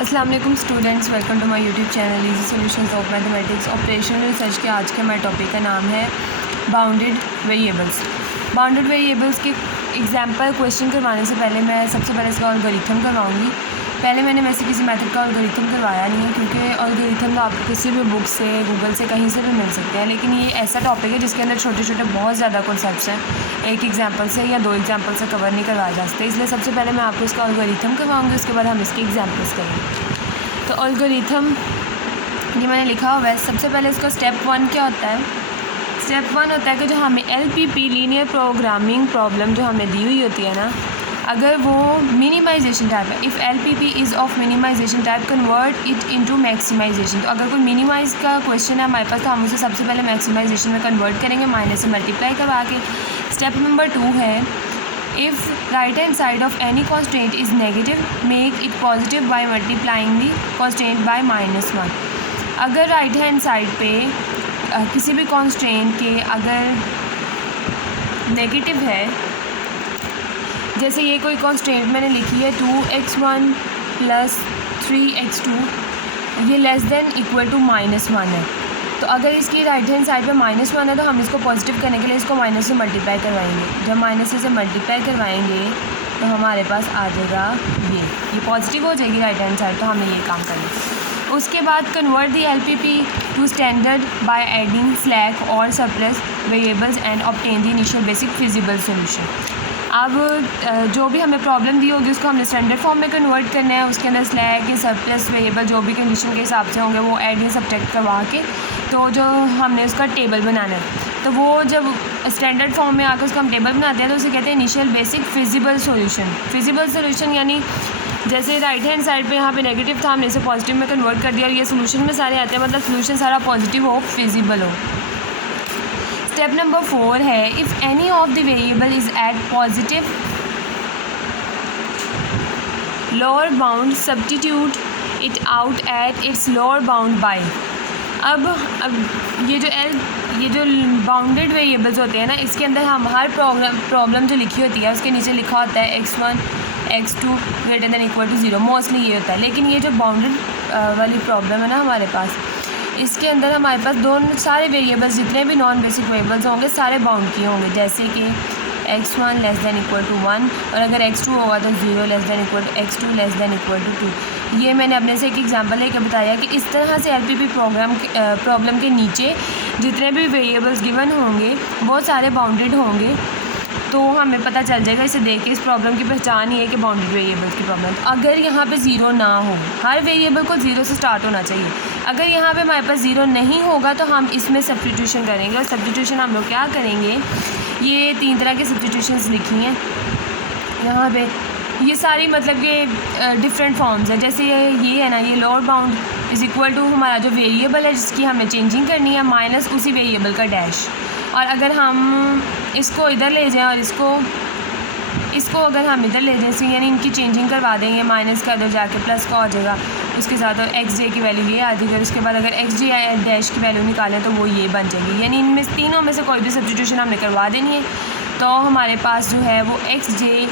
अस्सलाम वालेकुम students, welcome to my YouTube channel easy solutions of mathematics. Operational research के आज के हमारे टॉपिक का नाम है बाउंडेड वेरिएबल्स। बाउंडेड वेरिएबल्स के एग्जांपल क्वेश्चन करवाने से पहले मैं सबसे पहले इसका एल्गोरिथम करवाऊंगी। पहले मैंने वैसे किसी मेथड का एल्गोरिथम करवाया नहीं है, क्योंकि एल्गोरिथम तो आपको किसी भी बुक से, गूगल से, कहीं से भी मिल सकते हैं। लेकिन ये ऐसा टॉपिक है जिसके अंदर छोटे छोटे बहुत ज़्यादा कॉन्सेप्ट्स हैं, एक एग्जांपल से या दो एग्जांपल से कवर नहीं करवाया जा सकते। इसलिए सबसे पहले मैं आपको इसका एल्गोरिथम करवाऊँगी, उसके बाद हम इसके एग्जाम्पल्स करेंगे। तो एल्गोरिथम ये मैंने लिखा हुआ है। सबसे पहले इसका स्टेप 1 क्या होता है? स्टेप 1 होता है कि जो हमें LPP लीनियर प्रोग्रामिंग प्रॉब्लम जो हमें दी हुई होती है ना, अगर वो मिनिमाइजेशन टाइप है, if LPP is of minimization type convert it into maximization. तो अगर कोई मिनिमाइज का क्वेश्चन है हमारे पास, तो हम उसे सबसे पहले मैक्सिमाइजेशन में कन्वर्ट करेंगे, माइनस से मल्टीप्लाई करवा के। स्टेप नंबर 2 है, if right hand side of any constraint is negative, make it positive by multiplying the constraint by -1। अगर राइट हैंड साइड पे किसी भी constraint के अगर नेगेटिव है, जैसे ये कोई constraint मैंने लिखी है 2x1 + 3x2, ये लेस देन इक्वल टू -1 है। तो अगर इसकी राइट हैंड साइड पे -1 है, तो हम इसको पॉजिटिव करने के लिए इसको माइनस से मल्टीप्लाई करवाएंगे। जब माइनस से मल्टीप्लाई करवाएंगे तो हमारे पास आ जाएगा ये पॉजिटिव हो जाएगी राइट हैंड साइड। तो हमें ये काम करना है। उसके बाद convert the LPP to standard by adding slack और surplus variables and obtain the initial basic feasible solution. अब जो भी हमें प्रॉब्लम दी होगी उसको हमने स्टैंडर्ड फॉर्म में कन्वर्ट करना है। उसके अंदर स्लैक या सरप्लस वेरिएबल जो भी कंडीशन के हिसाब से होंगे वो ऐड या सब्ट्रैक्ट करवा के, तो जो हमने उसका टेबल बनाना है, तो वो जब स्टैंडर्ड फॉर्म में आकर उसका हम टेबल बनाते हैं तो उसे कहते हैं initial basic feasible solution. Feasible solution यानी जैसे राइट हैंड साइड पे यहाँ पे नेगेटिव था, हमने इसे पॉजिटिव में कन्वर्ट कर दिया और ये सोल्यूशन में सारे आते हैं, मतलब सोल्यूशन सारा पॉजिटिव हो, फिजिबल हो। स्टेप नंबर 4 है, if any of the variable is at positive lower bound substitute it out at its lower bound by. अब ये जो बाउंडेड वेरिएबल्स होते हैं ना, इसके अंदर हम हर प्रॉब्लम जो लिखी होती है उसके नीचे लिखा होता है x1 x2 greater than equal to 0। Mostly ये होता है। लेकिन ये जो बाउंडेड वाली प्रॉब्लम है ना हमारे पास, इसके अंदर हमारे पास दोनों सारे वेरिएबल्स जितने भी नॉन बेसिक वेरिएबल्स होंगे सारे बाउंड किए होंगे। जैसे कि x1 less than equal to 1, और अगर x2 होगा तो 0 less than equal to x2 less than equal to 2। ये मैंने अपने से एक एग्जांपल लेकर बताया कि इस तरह से LPP प्रॉब्लम के नीचे जितने भी वेरिएबल्स गिवन होंगे वो सारे बाउंडेड होंगे। तो हमें पता चल जाएगा इसे देख के, इस प्रॉब्लम की पहचान ये है कि बाउंडेड वेरिएबल्स की प्रॉब्लम। अगर यहाँ पे 0 ना हो, हर वेरिएबल को 0 से स्टार्ट होना चाहिए। अगर यहाँ पे हमारे पास 0 नहीं होगा तो हम इसमें सब्स्टिट्यूशन करेंगे। और सब्स्टिट्यूशन हम लोग क्या करेंगे, ये 3 तरह के सब्स्टिट्यूशंस लिखी हैं यहाँ पे। ये सारी मतलब कि डिफरेंट फॉर्म्स हैं। जैसे ये है ना, ये lower bound is equal to हमारा जो वेरिएबल है जिसकी हमें चेंजिंग करनी है माइनस उसी वेरिएबल का डैश। और अगर हम इसको इधर ले जाएं और इसको अगर हम इधर ले जाएं, यानी इनकी चेंजिंग करवा देंगे, माइनस का इधर जाके प्लस का हो जाएगा उसके साथ, और XJ की वैल्यू ये आ जाएगी। और उसके बाद अगर XJ डैश की वैल्यू निकालें तो वो ये बन जाएगी। यानी इनमें तीनों में से कोई भी सब्स्टिट्यूशन हमने करवा देनी है, तो हमारे पास जो है वो XJ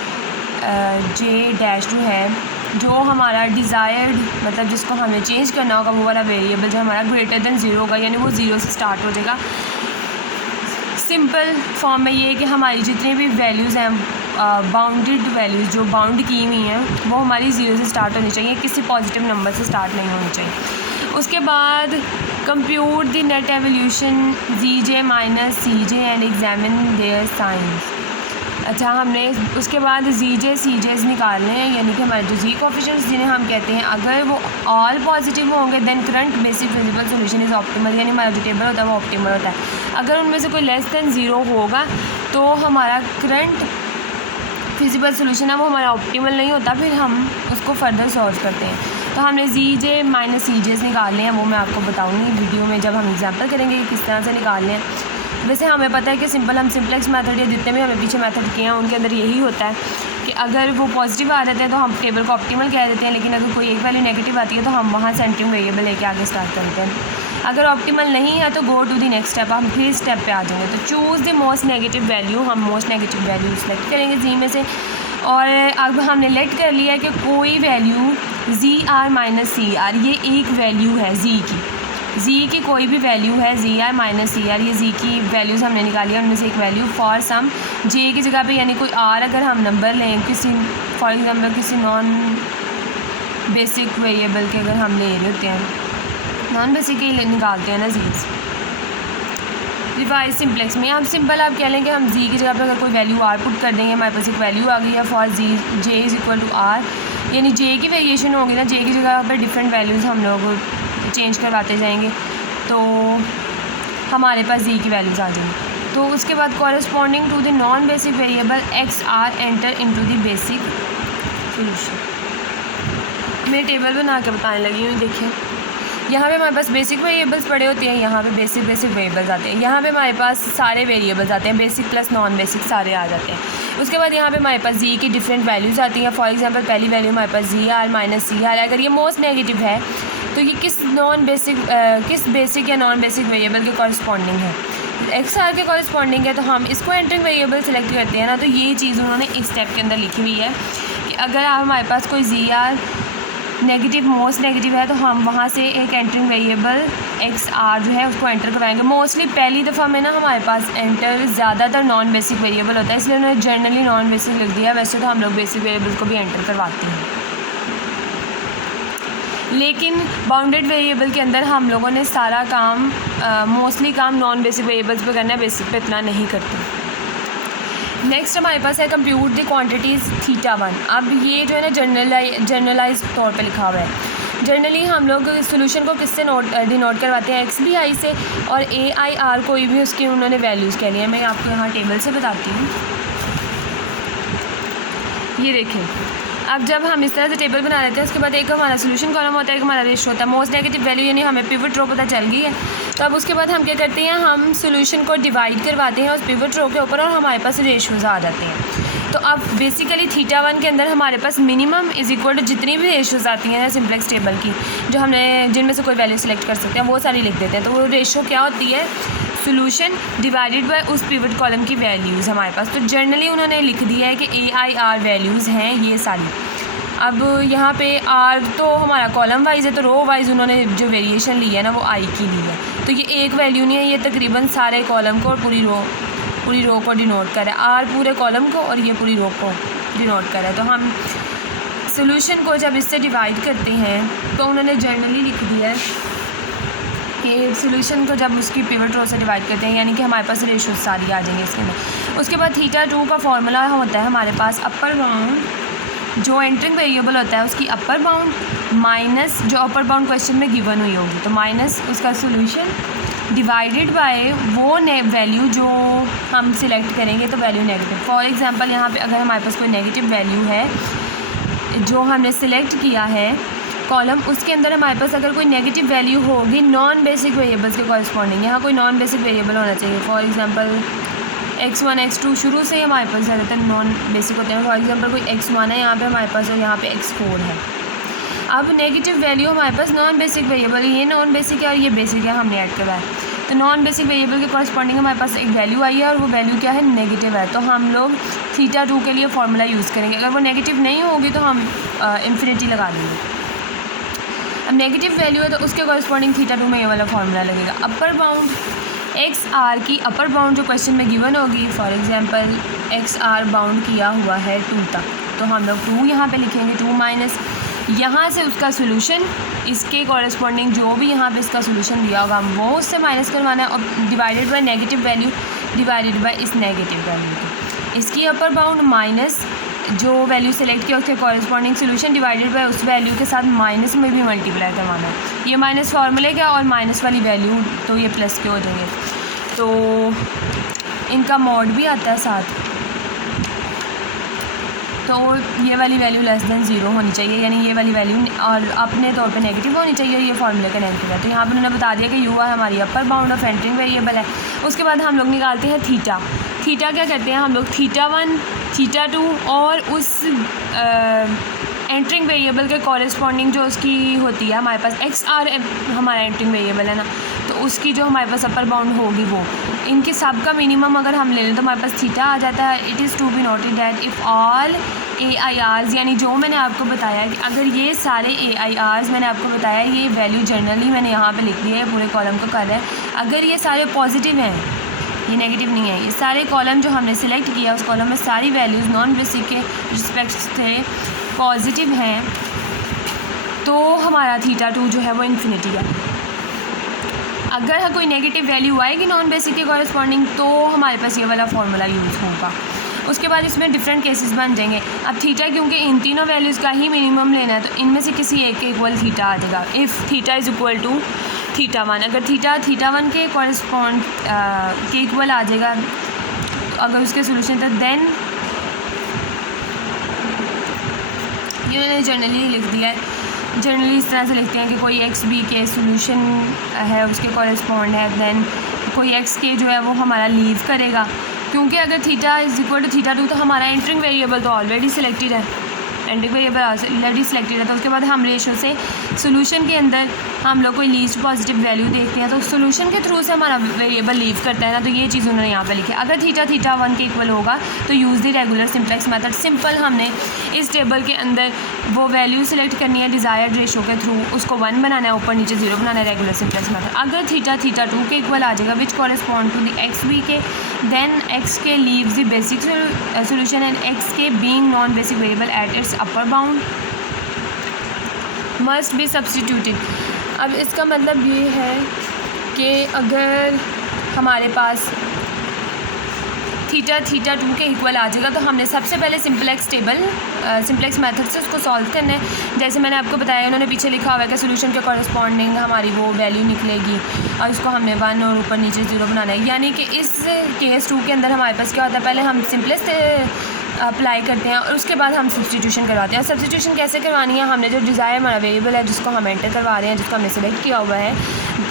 डैश जो है, जो हमारा डिज़ायर्ड मतलब जिसको हमें चेंज करना होगा वो वाला वेरिएबल जो हमारा ग्रेटर देन 0 होगा, यानी वो 0 से स्टार्ट हो जाएगा। सिंपल फॉर्म में ये है कि हमारी जितनी भी वैल्यूज़ हैं, बाउंडेड वैल्यूज़ जो बाउंड की हुई हैं, वो हमारी 0 से स्टार्ट होनी चाहिए, किसी पॉजिटिव नंबर से स्टार्ट नहीं होनी चाहिए। उसके बाद compute the net evolution ZJ minus CJ and examine their signs. अच्छा, हमने उसके बाद ZJ CJs निकालने हैं, यानी कि हमारे जो Z कोफिशिएंट्स जिन्हें हम कहते हैं, अगर वो ऑल पॉजिटिव होंगे then current basic feasible solution is optimal, यानी हमारा जो टेबल होता है वो ऑप्टिमल होता है। अगर उनमें से कोई लेस देन 0 होगा तो हमारा करंट फिजिबल सोल्यूशन है वो हमारा ऑप्टिमल नहीं होता, फिर हम उसको फर्दर सॉल्व करते हैं। तो हमने ZJ माइनस CJs निकालने हैं, वो मैं आपको बताऊँगी वीडियो में जब हम एग्जाम्पल करेंगे कि किस तरह से निकालने हैं। वैसे हमें पता है कि हम सिंपलेक्स मेथड या जितने भी हमें पीछे मेथड किए हैं उनके अंदर यही होता है कि अगर वो पॉजिटिव आ जाते हैं तो हम टेबल को ऑप्टिमल कह देते हैं, लेकिन अगर कोई एक वैल्यू नेगेटिव आती है तो हम वहाँ सेंटरिंग वेरिएबल लेके आगे स्टार्ट करते हैं। अगर ऑप्टिमल नहीं है तो go to the next step, हम फिर स्टेप पे आ जाएंगे। तो choose the most negative value, हम मोस्ट नेगेटिव वैल्यू सेलेक्ट करेंगे जी में से। और अब हमने लेट कर लिया है कि कोई value Z R minus C R, ये एक वैल्यू है ज़ी की कोई भी वैल्यू है, ज़ी आर माइनस सी आर, ये ज़ी की वैल्यूज़ हमने निकाली है, उनमें से एक वैल्यू फॉर सम जे की जगह पे यानी कोई आर अगर हम नंबर लें किसी, फॉर एग्जांपल किसी नॉन बेसिक वेरिएबल के अगर हम ले रहे होते हैं, नॉन बेसिक के निकालते हैं ना ज़ीज़ रिवाइज सिम्प्लेक्स में, हम सिंपल आप कह लें कि हम जी की जगह पर अगर कोई वैल्यू आर पुट कर देंगे, हमारे पास एक वैल्यू आ गई है for Z J is equal to R, यानी जे की वेरिएशन होगी ना, जे की जगह पर डिफरेंट वैल्यूज़ हम लोग चेंज करवाते जाएंगे तो हमारे पास जी की वैल्यूज़ आ जाएंगी। तो उसके बाद corresponding to the non basic variable X R enter into the basic solution. मैं टेबल बना के बताने लगी हूँ, देखिए यहाँ पे हमारे पास बेसिक वेरिएबल्स पड़े होते हैं, यहाँ पे बेसिक वेरिएबल्स आते हैं, यहाँ पे हमारे पास सारे वेरिएबल्स आते हैं, बेसिक प्लस नॉन बेसिक सारे आ जाते हैं। उसके बाद यहाँ पे हमारे पास जी की डिफरेंट वैल्यूज़ आती हैं। फॉर एग्जांपल पहली वैल्यू हमारे पास जी आर माइनस सी आर, अगर ये मोस्ट नेगेटिव है तो ये किस बेसिक या नॉन बेसिक वेरिएबल के कॉरस्पॉन्डिंग है, एक्स आर के कॉरस्पॉन्डिंग है, तो हम इसको एंटरिंग वेरिएबल सेलेक्ट करते हैं ना, तो ये चीज़ उन्होंने इस स्टेप के अंदर लिखी हुई है कि अगर हमारे पास कोई जी आर नेगेटिव मोस्ट नेगेटिव है तो हम वहाँ से एक एंटरिंग वेरिएबल एक्स आर जो है उसको एंटर करवाएंगे। मोस्टली पहली दफ़ा में ना हमारे पास एंटर ज़्यादातर नॉन बेसिक वेरिएबल होता है, इसलिए उन्होंने जनरली नॉन बेसिक लिख दिया। वैसे तो हम लोग बेसिक वेरिएबल्स को भी एंटर करवाते हैं, लेकिन बाउंडेड वेरिएबल के अंदर हम लोगों ने सारा काम मोस्टली काम नॉन बेसिक वेरिएबल्स पे करना है, बेसिक पे इतना नहीं करते। नेक्स्ट हमारे पास है compute the quantities theta one. अब ये जो है ना जनरलाइज तौर पे लिखा हुआ है। जनरली हम लोग सोल्यूशन को किससे डिनोट करवाते हैं, एक्स बी आई से, और ए आई आर कोई भी उसकी उन्होंने वैल्यूज़ कह ली है। मैं आपको यहाँ टेबल से बताती हूँ, ये देखें। अब जब हम इस तरह से टेबल बना लेते हैं उसके बाद एक हमारा सोल्यूशन कॉलम होता है, एक हमारा रेशियो होता है। मोस्ट नेगेटिव वैल्यू यानी हमें पिवट रो पता चल गई है, तो अब उसके बाद हम क्या करते हैं, हम सोल्यूशन को डिवाइड करवाते हैं उस पिवट रो के ऊपर और हमारे पास रेशियोज आ जाते हैं। तो अब बेसिकली थीटा वन के अंदर हमारे पास मिनिमम इज इक्वल टू जितनी भी रेशियोज आती हैं सिम्प्लेक्स टेबल की, जो हमने जिनमें से कोई वैल्यू सेलेक्ट कर सकते हैं वो सारी लिख देते हैं। तो वो रेशियो क्या होती है, सोल्यूशन डिवाइडेड बाय उस पिवट कॉलम की वैल्यूज़ हमारे पास। तो जनरली उन्होंने लिख दिया है कि ए आई आर वैल्यूज़ हैं ये सारी। अब यहाँ पे आर तो हमारा कॉलम वाइज है, तो रो वाइज उन्होंने जो वेरिएशन ली है ना वो आई की ली है। तो ये एक वैल्यू नहीं है, ये तकरीबन सारे कॉलम को और पूरी रो को डिनोट कर रहा है। आर पूरे कॉलम को और ये पूरी रो को डिनोट कर रहा है। तो हम सोल्यूशन को जब इससे डिवाइड करते हैं तो उन्होंने जनरली लिख दिया है कि सोल्यूशन को जब उसकी पिवट रो से डिवाइड करते हैं यानी कि हमारे पास रेशियो सारी आ जाएंगे इसके अंदर। उसके बाद थीटा टू का फॉर्मूला होता है हमारे पास अपर बाउंड जो एंटरिंग वेरिएबल होता है उसकी अपर बाउंड माइनस जो अपर बाउंड क्वेश्चन में गिवन हुई होगी, तो माइनस उसका सोल्यूशन डिवाइडेड बाय वो वैल्यू जो हम सिलेक्ट करेंगे, तो वैल्यू नेगेटिव। फॉर एग्जांपल यहाँ पे अगर हमारे पास कोई नेगेटिव वैल्यू है जो हमने सिलेक्ट किया है कॉलम, उसके अंदर हमारे पास अगर कोई नेगेटिव वैल्यू होगी नॉन बेसिक वेरिएबल्स के कॉरस्पॉन्डिंग, यहाँ कोई नॉन बेसिक वेरिएबल होना चाहिए। फॉर एग्जांपल x1 x2 शुरू से ही हमारे पास ज़्यादातर नॉन बेसिक होते हैं। फॉर एग्जांपल कोई x1 है यहाँ पे हमारे पास और यहाँ पे x4 है। अब नेगेटिव वैल्यू हमारे पास नॉन बेसिक वेरिएबल, ये नॉन बेसिक है और ये बेसिक है, हमने ऐड करवाया। तो नॉन बेसिक वेरिएबल के कॉरस्पॉन्डिंग हमारे पास एक वैल्यू आई है और वो वैल्यू क्या है, नेगेटिव है। तो हम लोग थीटा टू के लिए फार्मूला यूज़ करेंगे। अगर वो नेगेटिव नहीं होगी तो हम इन्फिनिटी लगा देंगे। अब नेगेटिव वैल्यू है तो उसके कॉरस्पॉन्डिंग थीटा टू में ये वाला फार्मूला लगेगा। अपर बाउंड एक्स आर की अपर बाउंड जो क्वेश्चन में गिवन होगी, for example X R bound किया हुआ है 2 तक, तो हम लोग 2 यहाँ पे लिखेंगे, 2 माइनस यहाँ से उसका सोल्यूशन, इसके कॉरस्पॉन्डिंग जो भी यहाँ पे इसका सोल्यूशन दिया होगा हम वो उससे माइनस करवाना है और divided by negative value divided by इस नेगेटिव वैल्यू। इसकी अपर बाउंड माइनस जो वैल्यू सेलेक्ट किया उसके कॉरस्पॉन्डिंग सोल्यूशन डिवाइडेड बाय उस वैल्यू के साथ माइनस में भी मल्टीप्लाई करवाना है। ये माइनस फार्मूले का और माइनस वाली वैल्यू तो ये प्लस के हो जाएंगे, तो इनका मॉड भी आता है साथ। तो ये वाली वैल्यू लेस देन 0 होनी चाहिए, यानी ये वाली वैल्यू और अपने तौर पे नेगेटिव होनी चाहिए और ये फार्मूले का नेगेटिव है। तो यहाँ पर उन्होंने बता दिया कि यू आर हमारी upper bound of entering variable है। उसके बाद हम लोग निकालते हैं थीटा। थीटा क्या करते हैं हम लोग, थीटा 1 थीटा 2 और उस एंटरिंग वेरिएबल के कॉरेस्पॉन्डिंग जो उसकी होती है हमारे पास एक्स आर हमारा एंटरिंग वेरिएबल है ना, तो उसकी जो हमारे पास अपर बाउंड होगी वो इनके सब का मिनिमम अगर हम ले लें तो हमारे पास थीटा आ जाता है। It is to be noted that if all AIRs, यानी जो मैंने आपको बताया कि अगर ये सारे AIRs मैंने आपको बताया, ये वैल्यू जनरली मैंने यहाँ पे लिख दिया है, पूरे कॉलम का कर है, अगर ये सारे पॉजिटिव हैं, ये नेगेटिव नहीं है, ये सारे कॉलम जो हमने सिलेक्ट किया उस कॉलम में सारी वैल्यूज़ नॉन बेसिक के रिस्पेक्ट से पॉजिटिव हैं, तो हमारा θ2 जो है वो इन्फिनिटी है। अगर कोई नेगेटिव वैल्यू आएगी नॉन बेसिक के कॉरेस्पॉन्डिंग तो हमारे पास ये वाला फार्मूला यूज़ होगा। उसके बाद इसमें डिफरेंट केसेस बन जाएंगे। अब थीटा क्योंकि इन तीनों वैल्यूज़ का ही मिनिमम लेना है तो इनमें से किसी एक के इक्वल थीटा आ जाएगा। If theta is equal to θ1, अगर θ1 के कॉरेस्पॉन्ड के इक्वल आ जाएगा अगर उसके सोल्यूशन तो देन ये मैंने जनरली लिख दिया है। जनरली इस तरह से लिखते हैं कि कोई एक्स बी के सोल्यूशन है उसके कॉरेस्पॉन्ड है, देन कोई एक्स के जो है वो हमारा लीव करेगा, क्योंकि अगर थीटा इज इक्वल टू θ2 तो हमारा एंटरिंग वेरिएबल तो ऑलरेडी सिलेक्टेड है, एंटरिंग वेरिएबल ऑलरेडी सिलेक्टेड है। तो उसके बाद हम रेशो से सोल्यूशन के अंदर हम लोग कोई लीस्ट पॉजिटिव वैल्यू देखते हैं तो सोल्यूशन के थ्रू से हमारा वेरिएबल लीव करता है ना, तो ये चीज़ उन्होंने यहाँ पे लिखी है। अगर θ1 के इक्वल होगा तो use the regular simplex method. Simple हमने इस टेबल के अंदर वो वैल्यू सेलेक्ट करनी है डिज़ायर्ड रेशो के थ्रू, उसको 1 बनाना है, ऊपर नीचे 0 बनाना है, रेगुलर सिम्प्लेक्स मेथड। अगर θ2 के इक्वल आ जाएगा which correspond to the x B k, then x k leaves the basic solution and x k being non basic variable at its upper bound must be substituted. अब इसका मतलब ये है कि अगर हमारे पास θ2 के इक्वल आ जाएगा तो हमने सबसे पहले सिम्प्लेक्स मेथड से उसको सॉल्व करना है। जैसे मैंने आपको बताया उन्होंने पीछे लिखा हुआ है कि सोल्यूशन के कॉरेस्पॉन्डिंग हमारी वो वैल्यू निकलेगी और इसको हमने 1 और ऊपर नीचे 0 बनाना है। यानी कि इस केस 2 के अंदर हमारे पास क्या होता है, पहले हम सिम्पलेस्ट अप्लाई करते हैं और उसके बाद हम सब्स्टिट्यूशन करवाते हैं। सब्स्टिट्यूशन कैसे करवानी है, हमने जो डिज़ायर हमारा वेरिएबल है जिसको हम एंटर करवा रहे हैं, जिसको हमने सेलेक्ट किया हुआ है,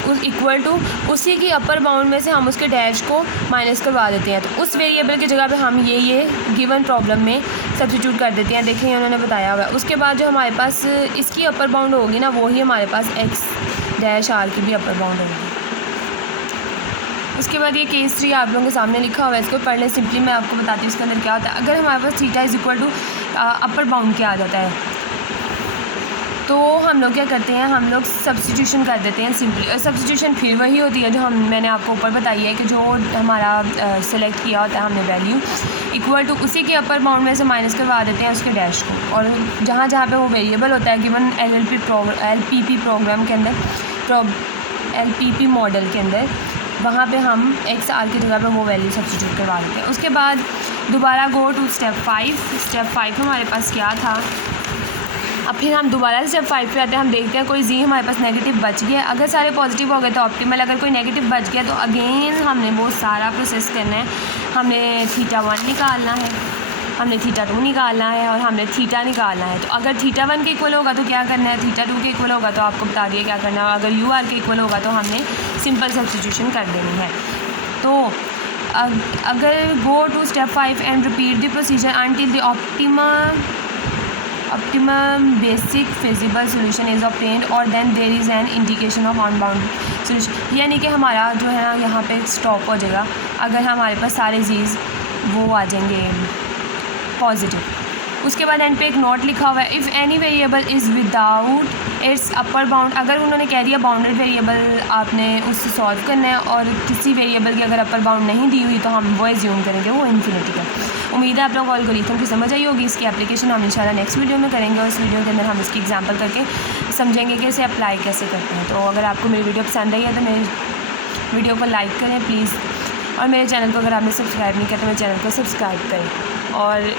उस इक्वल टू उसी की अपर बाउंड में से हम उसके डैश को माइनस करवा देते हैं। तो उस वेरिएबल की जगह पे हम ये गिवन प्रॉब्लम में सब्स्टिट्यूट कर देते हैं। देखिए उन्होंने बताया हुआ है। उसके बाद जो हमारे पास इसकी अपर बाउंड होगी ना, वही हमारे पास एक्स डैश आर की भी अपर बाउंड होगी। उसके बाद ये केस 3 आप लोगों के सामने लिखा हुआ है, इसको पढ़ लें। सिंपली मैं आपको बताती हूँ इसके अंदर क्या होता है। अगर हमारे पास theta is equal to upper bound क्या आ जाता है तो हम लोग क्या करते हैं, हम लोग सब्स्टिट्यूशन कर देते हैं सिंपली। और सब्स्टिट्यूशन फिर वही होती है जो मैंने आपको ऊपर बताई है कि जो हमारा सेलेक्ट किया होता है हमने वैल्यू इक्वल टू उसी के अपर बाउंड में से माइनस करवा देते हैं उसके डैश को। और जहाँ जहाँ पे वो वेरिएबल होता है गिवन LPP प्रोग्राम के अंदर LPP मॉडल के अंदर, वहाँ पे हम एक्स आर की जगह पे वो वैल्यू सब्स्टिट्यूट करवा देते हैं। उसके बाद दोबारा गो टू स्टेप 5 हमारे पास क्या था। अब फिर हम दोबारा स्टेप 5 पे आते हैं। हम देखते हैं कोई जी हमारे पास नेगेटिव बच गया। अगर सारे पॉजिटिव हो गए तो ऑप्टिमल, अगर कोई नेगेटिव बच गया तो अगेन हमने वो सारा प्रोसेस करना है। हमने θ1 निकालना है, हमने θ2 निकालना है और हमने थीटा निकालना है। तो अगर θ1 के इक्वल होगा तो क्या करना है, θ2 के इक्वल होगा तो आपको बता दिया क्या करना है। अगर UR के इक्वल होगा तो हमने सिंपल सब्स्टिट्यूशन कर देनी है। तो अगर go to step 5 and repeat the procedure until the optimum basic feasible solution is obtained और then there is an indication of unbound solution। यानी कि हमारा जो है ना यहाँ पे स्टॉप हो जाएगा अगर हमारे पास सारे चीज़ वो आ जाएंगे पॉजिटिव। उसके बाद एंड पे एक नोट लिखा हुआ है, if any variable is without its upper bound. अगर उन्होंने कह दिया बाउंडेड वेरिएबल आपने उससे सॉल्व करना है और किसी वेरिएबल की अगर अपर बाउंड नहीं दी हुई तो हम वो एज्यूम करेंगे वो इन्फिनिटी का। उम्मीद है आप लोगों को एल्गोरिथम की समझ आई होगी। इसकी एप्लीकेशन हम इंशाल्लाह नेक्स्ट वीडियो में करेंगे और इस वीडियो के अंदर हम इसकी एग्जांपल करके समझेंगे कि इसे अप्लाई कैसे करते हैं। तो अगर आपको मेरी वीडियो पसंद आई है तो मेरी वीडियो को लाइक करें प्लीज़, और मेरे चैनल को अगर आपने सब्सक्राइब नहीं किया तो मेरे चैनल को सब्सक्राइब करें, और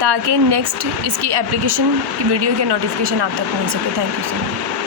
ताकि नेक्स्ट इसकी एप्लीकेशन की वीडियो के नोटिफिकेशन आप तक पहुँच सके। Thank you so much.